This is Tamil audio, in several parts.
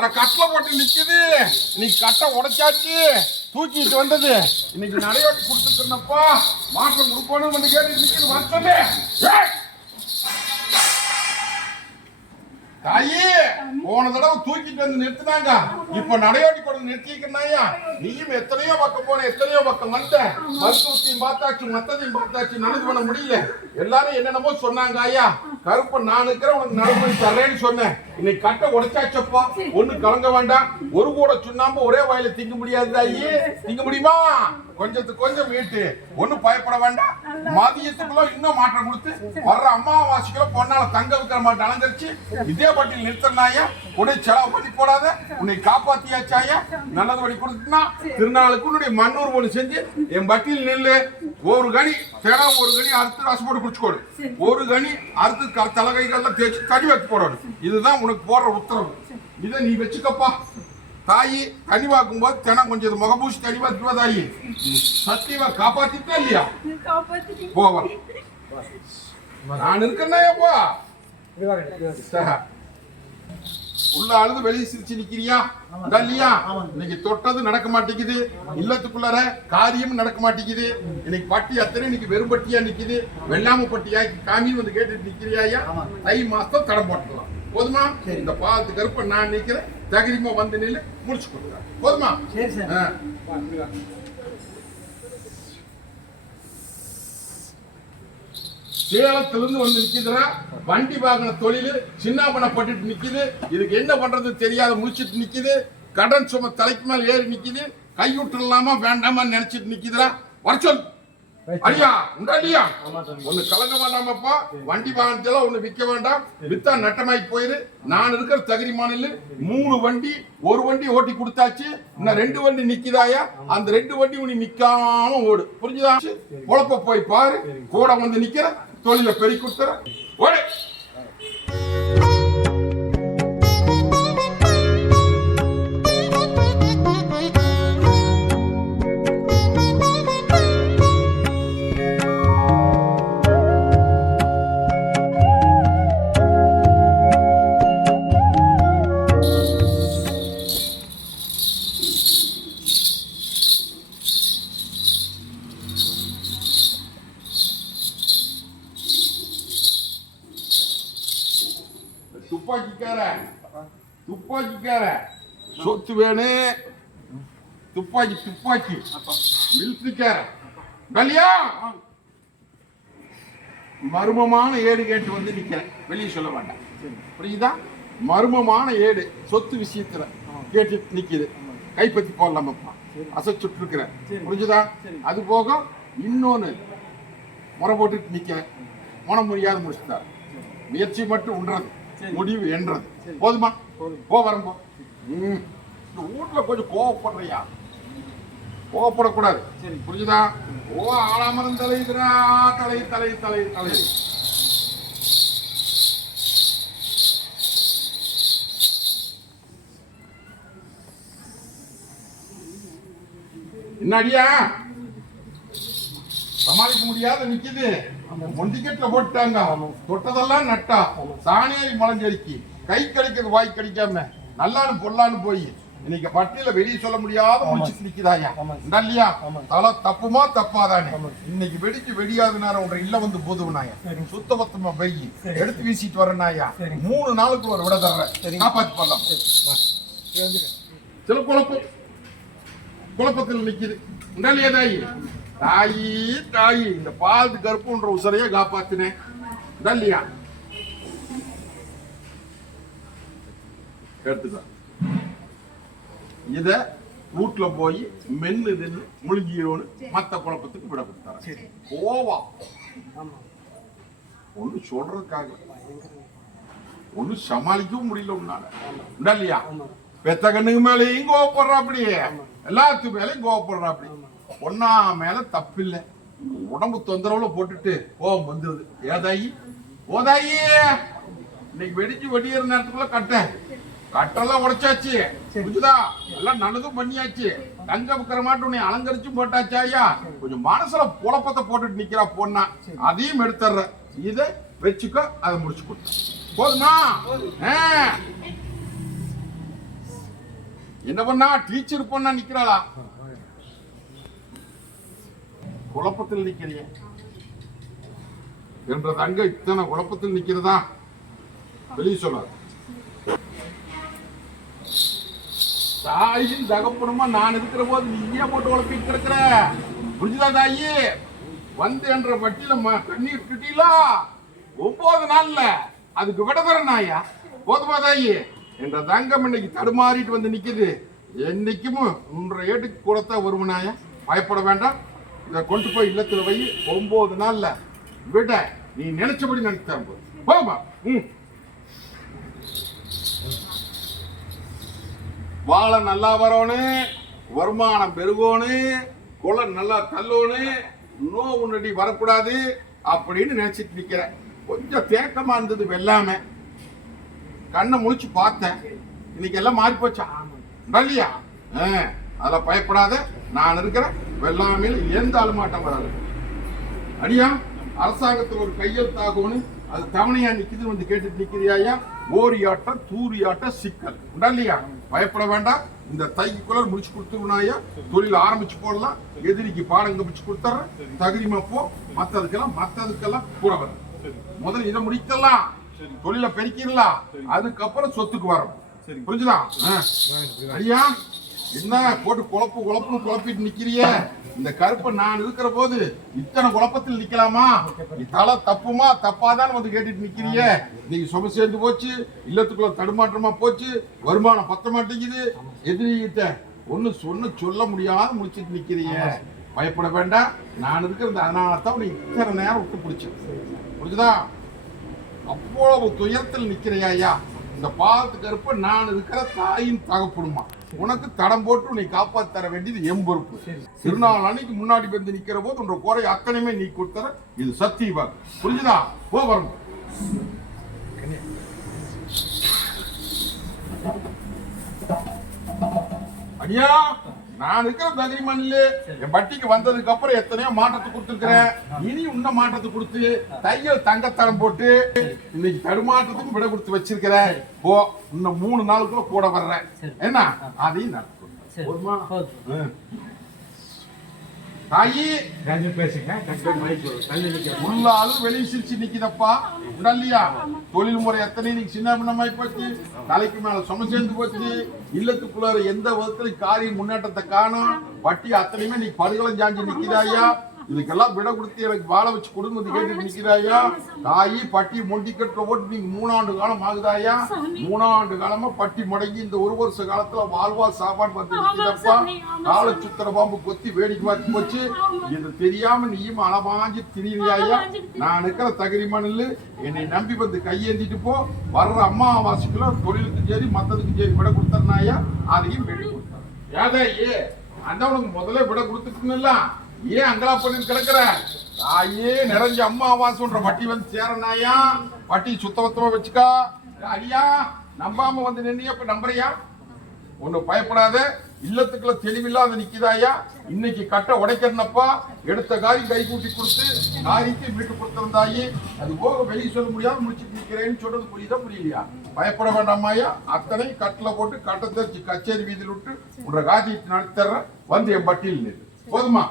அட கட்டல போட்டு நிக்குது. இன்னைக்கு கட்டை உடைச்சாச்சு, தூக்கிட்டு வந்தது. இன்னைக்கு நடையோட்டி கொடுத்துருந்தப்பா மாற்றம் கொடுக்கணும் வந்து கேட்டு நிக்குது. வருஷமே தாயி போன தடவை தூக்கிட்டு வந்து நிறுத்தினாங்க, இப்ப நடையோட்டி கொண்டு நிறுத்திக்கிறாயா. நீயும் எத்தனையோ பக்கம் போன, எத்தனையோ பக்கம் வந்த, மருத்துவத்தையும் பார்த்தாச்சு, மத்ததையும் பார்த்தாச்சு, நடந்து பண்ண முடியல. எல்லாரும் என்னென்னமோ சொன்னாங்க. ஐயா கருப்ப நான் இருக்கிற உனக்கு நடந்து தர்றேன்னு சொன்னேன். இன்னைக்கு கட்டை உடைச்சாச்சப்பா, ஒண்ணு கலங்க வேண்டாம். ஒரு கூட சுண்ணாம்பு ஒரே வாயில திங்க முடியாது தாயி, திங்க முடியுமா? கொஞ்சத்துக்கு கொஞ்சம் மீட்டு, ஒன்னும் பயப்பட வேண்டாம். மதியத்துக்குள்ள இன்னும் மாற்றம் கொடுத்து வர்ற அமாவாசைக்குள்ள பொண்ணால தங்க வைக்கிற மாட்டேன் அலங்கரிச்சு இதே பட்டியல் நிறுத்தினாயா. உடைய செலவு பண்ணி போடாத, உன்னை காப்பாத்தியாச்சாயா. நல்லது படி கொடுத்துனா திருநாளுக்கு உன்னுடைய மண்ணூர் ஒண்ணு செஞ்சு என் பட்டியல் நெல்லு. ஒரு கனி தினம், ஒரு கனி அறுத்து ரசம் போட்டு குடிச்சுக்கோடு, ஒரு கனி அறுத்து தலைகைகள்லாம் தேய்ச்சி தடி வச்சு போடணும். இதுதான் உனக்கு போடுற உத்தரவு. இதை நீ வச்சுக்கப்பா. தாயி தனி வாக்கும் போது தினம் கொஞ்சம் முகபூசி தனி வாக்குவா. தாயி சத்தியமா காப்பாத்திட்டா இல்லையா? போவா நான் இருக்கேன்னா உள்ள அழுது வெளியே சிரிச்சு நிக்கிறியா இல்லையா? இன்னைக்கு தொட்டது நடக்க மாட்டேங்குது, இல்லத்துக்குள்ளார காரியம் நடக்க மாட்டேங்குது. இன்னைக்கு பட்டி அத்தனை இன்னைக்கு வெறும் பட்டியா நிக்குது. வெள்ளாம பட்டியா காமின்னு வந்து கேட்டுட்டு நிக்கிறியா? தை மாசம் தடம் போட்டுக்கலாம். போதுமா? இந்த பாலத்து கருப்ப நான் நிக்கிறேன், தகுதிமா வந்து நின்று முடிச்சு கொடுக்குறேன். போதுமா? சேலத்திலிருந்து வந்து நிக்குதுன்னா வண்டி வாங்கின தொழில் சின்னாபனப்பட்டு நிக்குது. இதுக்கு என்ன பண்றது தெரியாத முடிச்சிட்டு நிக்குது. கடன் சும தலைக்கு மேல ஏறி நிக்குது. கைவிட்டுலாமா வேண்டாமா நினைச்சிட்டு நிக்குதுடா. வரச்சொல் அடியா உண்டா இல்லையா? ஒண்ணு கலங்க வேண்டாமப்பா. வண்டி வாகனத்தெல்லாம் ஒண்ணு விற்க வேண்டாம். வித்தா நட்டமாய் போயிரு. நான் இருக்கிற தகுதி மாநில 3 வண்டி, ஒரு வண்டி ஓட்டி கொடுத்தாச்சு. இன்னும் 2 வண்டி நிக்குதாயா. அந்த 2 வண்டி உனி நிக்காம ஓடு. புரிஞ்சுதா? குழப்ப போய் பாரு. கூட வந்து நிக்கிற தொழில பெருக்கி கொடுத்துற ஓடு. துப்பாக்கிக்கார சொத்து வேணும். துப்பாக்கி துப்பாக்கி மிலிட்டரிக்கார கல்யா மர்மமான ஏடு கேட்டு வந்து நிக்கிறேன். வெளியே சொல்ல வேண்டாம். புரியுதா? மர்மமான ஏடு சொத்து விஷயத்துல கேட்டு நிக்குது. கைப்பற்றி போடலாமப்பா. அசைச்சுட்டு இருக்கிறேன். புரிஞ்சுதா? அது போக இன்னொன்னு முறை போட்டு நிக்கிறேன். மனம் முடியாத முடிச்சுட்டா. முயற்சி மட்டும் உண்றது, முடிவு என்றது. போதுமா? போ வரம்போ. இந்த வீட்டுல கொஞ்சம் கோவப்படுறியா? கோவப்படக்கூடாது. புரிஞ்சுதா? ஓ ஆளாமரம் தலையுதுரா. தலை தலை தலை தலை என்னடியா சமாளிக்க முடியாத நிக்குது. மொண்டிக்கெட்ல போட்டாங்க. தொட்டதெல்லாம் நட்டா சாணியாரி மலஞ்சரிக்கி கை கடிக்கிறது வாய் கடிக்காம நல்லான்னு பொல்லான்னு போய் இன்னைக்கு பட்டியல வெளியே சொல்ல முடியாத முடிச்சுட்டு நிக்குதாயா இல்லையா? தலை தப்புமா தப்பாதானே? இன்னைக்கு வெடிக்கு வெடியாத நேரம் ஒன்றை இல்ல வந்து போதுவனாயா. சுத்த பத்தமா போய் எடுத்து வீசிட்டு வரனாயா. 3 நாளுக்கு ஒரு விட தர்றேன். காப்பாத்தி பண்ணலாம். சில குழப்பத்தில் நிக்குது இல்லையா தாயி? தாயி தாயி இந்த பால் கருப்புன்ற உசரைய காப்பாத்தினேன் இல்லையா? எடுத்துக்கலாம். இத வீட்டுல போய் மென்னு தின்னு முழுங்கிரோன்னு மத்த குழப்பத்துக்கு விட கொடுத்தாரு. கோவா ஒண்ணு சொல்றதுக்காக ஒண்ணு சமாளிக்கவும் முடியல உன்னால இல்லையா? பெத்த கண்ணுக்கு மேலேயும் கோவப்படுறா. அப்படியே எல்லாத்துக்கு மேலேயும் கோவப்படுறா. அப்படி ஒன்னா மேல தப்பில்லை. உடம்பு தொந்தரவுல போட்டுட்டு கோவம் வந்துருது. ஏதாயி ஓதாயி இன்னைக்கு வெடிச்சு வெடிக்கிற நேரத்துக்குள்ள கட்டெல்லாம் உடைச்சாச்சு. புரிஞ்சுதா? எல்லாம் நல்லதும் பண்ணியாச்சு. தங்க வைக்கிற மாட்டு உன்னை அலங்கரிச்சும் போட்டாச்சு. ஐயா கொஞ்சம் மனசுல குழப்பத்தை போட்டுட்டு நிக்கிறா பொண்ணா. அதையும் எடுத்துற. இதை வச்சுக்கோ, அதை முடிச்சு கொடுத்த போதுமா? என்ன பண்ணா டீச்சர் பொண்ணா நிக்கிறாளா? குழப்பத்தில் நிக்கிறீங்க என்ற தங்க இத்தனை குழப்பத்தில் நிக்கிறதா? வெளியே சொல்லாது. தாயின் தகப்பனுமா நான் இருக்கிற போது நீயே போட்டு உழப்பிட்டு கிடக்குற. புரிஞ்சுதா தாயி? வந்து என்ற வட்டியில கண்ணீர் கிட்டீங்களா? 9 நாள்ல அதுக்கு விட தரனாயா? போதுமா தாயி? என்ற தங்கம் இன்னைக்கு தடுமாறிட்டு வந்து நிக்குது. என்னைக்கும் 3 ஏட்டுக்கு கூடத்தான் வருவனாயா? பயப்பட வேண்டாம். இதை கொண்டு போய் இல்லத்துல வை. 9 நாள்ல விட நீ நினைச்சபடி நினைச்சான் போமா. வாழை நல்லா வரணும், வருமானம் பெருகணும், குளம் நல்லா தள்ளணும், நோவு நடி வரக்கூடாது அப்படின்னு நினைச்சிட்டு நிக்கிறேன். கொஞ்சம் தேக்கமா இருந்தது வெள்ளாம. கண்ணை முழிச்சு பார்த்தேன், இன்னைக்கு எல்லாம் மாறி போச்சா இல்லையா? அதெல்லாம் பயப்படாத, நான் இருக்கிறேன். வெள்ளாமையில எந்த ஆளுமாட்டம் வராது. அடியா அரசாங்கத்தில் ஒரு கையெழுத்தாகணும், அது தவணையா நிக்குது வந்து கேட்டுட்டு நிக்கிறியா? ஓரியாட்டம் தூரியாட்டம் சிக்கல் இல்லையா? பயப்பட வேண்டாம். இந்த தைக்குள்ள முடிச்சு கொடுத்துருனாயா? தொழில் ஆரம்பிச்சு போடலாம். எதிரிக்கு பாடம் கம்பிச்சு கொடுத்துறேன். தகுதிமா போ. மத்ததுக்கெல்லாம் கூட வர. முதல்ல இதை முடிக்கலாம், தொழில பெருக்கிடலாம். அதுக்கப்புறம் சொத்துக்கு வரும். புரிஞ்சுதா? ஐயா என்ன போட்டு குழப்புன்னு குழப்பிட்டு நிக்கிறிய? இந்த கருப்பை நான் இருக்கிற போது இத்தனை குழப்பத்தில் நிக்கலாமா? தலை தப்புமா தப்பாதான் வந்து கேட்டுட்டு நிக்கிறிய? நீங்க சும சேர்ந்து போச்சு, இல்லத்துக்குள்ள தடுமாற்றமா போச்சு, வருமானம் பத்த மாட்டேங்குது, எதிரிகிட்ட ஒன்னு சொல்ல முடியாத முடிச்சிட்டு நிக்கிறிய. பயப்பட வேண்டாம், நான் இருக்கிறது. அதனாலதான் இத்தனை நேரம் விட்டு பிடிச்சேன். புரிஞ்சுதா? அவ்வளவு துயரத்தில் நிக்கிறையா? இந்த பாதத்து கருப்பை நான் இருக்கிற தாயின் தகப்படுமா? உனக்கு தடம் போட்டு உன்னை காப்பாற்றி தர வேண்டியது என் பொறுப்பு. திருநாள் அன்னைக்கு முன்னாடி வந்து நிக்கிற போது உன்ற குறை அத்தனையுமே நீ கொடுத்தர. இது சத்தியமா. புரிஞ்சுதா? போ வரும். ஐயா நான் இருக்கிற தகுதிமான் இல்ல. என் பட்டிக்கு வந்ததுக்கு அப்புறம் எத்தனையோ மாற்றத்தை கொடுத்துருக்கிறேன். இனி இன்னும் மாற்றத்தை கொடுத்து தையல் தங்கத்தரம் போட்டு இன்னைக்கு தடுமாற்றத்துக்கும் விட கொடுத்து வச்சிருக்கிறேன். போ, இன்னும் 3 நாளுக்குள்ள கூட வர்றேன். என்ன அதையும் நடக்கும். தாயி உள்ளாலும் வெளியே சிரிச்சு நிக்குதப்பா இல்லையா? தொழில் முறை எத்தனை நீங்க சின்ன பின்னமாய் போச்சு, தலைக்கு மேல சும சேர்ந்து போச்சு, இல்லத்துக்குள்ள எந்த விதத்துல காரியம் முன்னேற்றத்தை காணும். வட்டி அத்தனையுமே நீ படுகளம் சாஞ்சு நிக்கிறாயா? இதுக்கெல்லாம் விட கொடுத்து எனக்கு வாழ வச்சு குடும்பத்தை கேட்டு நிக்கிறாயா? தாயி பட்டி மொண்டி கட்டுற போட்டு நீங்க 3 ஆண்டு காலம் ஆகுதாயா? 3 ஆண்டு காலமா பட்டி முடங்கி இந்த 1 வருஷ காலத்துல வாழ்வா சாப்பாடு வந்து நிக்கிறப்பா. கால சுத்திர பாம்பு கொத்தி வேடிக்கை பார்த்து போச்சு. இது தெரியாம நீயும் அளவாஞ்சி திரியாயா? நான் இருக்கிற தகுதிமானில் என்னை நம்பி வந்து கையேந்திட்டு போ. வர்ற அம்மாவாசைக்குள்ள தொழிலுக்கு சரி மத்ததுக்கு சரி விட கொடுத்தனாயா? அதையும் வேடி கொடுத்தாரு. ஏதாயே அந்த உனக்கு முதல்ல விட கொடுத்துட்டுல ஏன் அங்கலா பண்ணி கிடக்குற? தாயே நிறைஞ்ச அம்மாவாசைன்ற வட்டி வந்து சேரனாயா? வட்டி சுத்தபத்தமா வச்சுக்கா. ஐயா நம்பாம வந்து நின்னியப்ப நம்புறியா? ஒண்ணு பயப்படாத. இல்லத்துக்குள்ள தெளிவில்லாத நிக்குதாயா? இன்னைக்கு கட்ட உடைக்கிறனப்பா. எடுத்த காரியம் கை கூட்டி கொடுத்து காரியத்தை வீட்டு கொடுத்திருந்தாயே. அது போக வெளியே சொல்ல முடியாம முடிச்சுட்டு நிக்கிறேன்னு சொல்றது புரியுதா புரியலையா? பயப்பட வேண்டாமாயா? அத்தனை கட்டில போட்டு கட்ட தெரிச்சு கச்சேரி வீதியில் விட்டு உன்ற காரியத்தை நடத்தர்ற. வந்து என் பட்டியல் நிறு. போதுமா?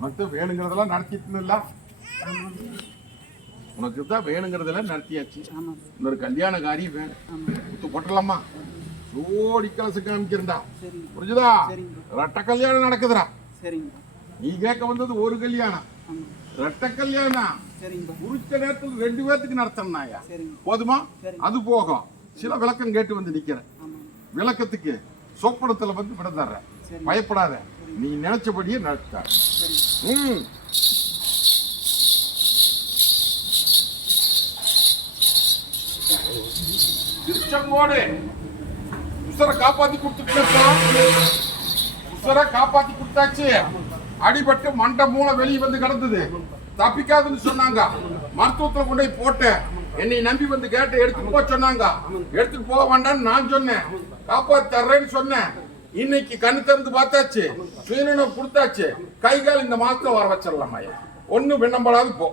உனக்கு வேணுங்கிறதெல்லாம் நடத்திட்டு, உனக்கு தான் வேணுங்கிறதெல்லாம் நடத்தியாச்சு. இன்னொரு கல்யாண காரியம் வேணும், போட்டலாமா? ஜோடி கலசு காமிக்கிறா. புரிஞ்சுதா? 2 கல்யாணம் நடக்குதுடா. நீ கேட்க வந்தது ஒரு கல்யாணம், 2 கல்யாணம். குறிச்ச நேரத்தில் 2 பேர்த்துக்கு நடத்தணும்னாயா? போதுமா? அது போகும். சில விளக்கம் கேட்டு வந்து நிக்கிறேன். விளக்கத்துக்கு சொப்பனத்துல வந்து விட தர்ற. பயப்படாத, நீ நினைச்சபடியே நடத்த. திருச்செங்கோடு உசரை காப்பாத்தி கொடுத்தாச்சு. அடிபட்டு மண்டை மூளை வெளியே வந்து கிடந்தது. தப்பிக்காதுன்னு சொன்னாங்க. மருத்துவத்துல கொண்டு போய் போட்டேன். என்னை நம்பி வந்து கேட்டு எடுத்துட்டு போக சொன்னாங்க. எடுத்துட்டு போக வேண்டாம்னு நான் சொன்னேன். காப்பாத்தி தர்றேன்னு சொன்னேன். இன்னைக்கு கண்ணு திறந்து பார்த்தாச்சு, சுயநினைவு கொடுத்தாச்சு. கை கால் இந்த மாசத்துல வர வச்சிடலாம் ஐயா. ஒன்னும் விண்ணப்படாது போ.